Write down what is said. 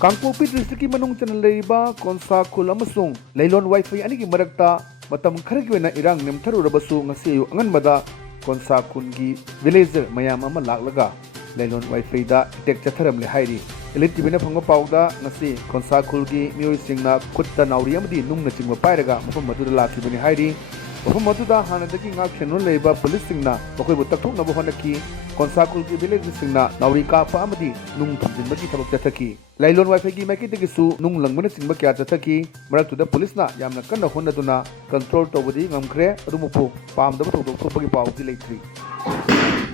Kangpokpi district की मनों चन लेरिबा कोनसा खुल अमसुंग लेलोन वाईफाई अनि की मरक्ता मतम खरगी वेना इरांग नेमथरुरबसु ngasi ayu anganbada कोनसा खुनगी विलेजर मयाम अमा लाक्लगा लेलोन वाईफाई दा टेक चथरम ले हाइरी इलिट टीवीना फंगो पाउदा ngasi कोनसा खुलगी मियोय सिंगना खुत्ता नाउरी अमदी नुंगना चिंगबा पाइरगा मफम मदुदा लाखिबनि हाइरी मफम मदुदा हानदगी ngak खेनोन लेबा पुलिस सिंगना मखोयबु तकथोकनबो होनकी कोनसा खुलगी विलेज सिंगना नाउरी काफा अमदी नुंग थुमजिनबगी थबक चथकी लाइलोन वाईफाई की मैकेटगिसु नुंग लंगबना चिंगबा क्या चथकी मरक्तुदा पुलिसना यामना कन्ना होनदुना कंट्रोल तौबदी ngamkhre अदुमुपु पामदबा थौदोक थोपगी पाउदी लेथ्री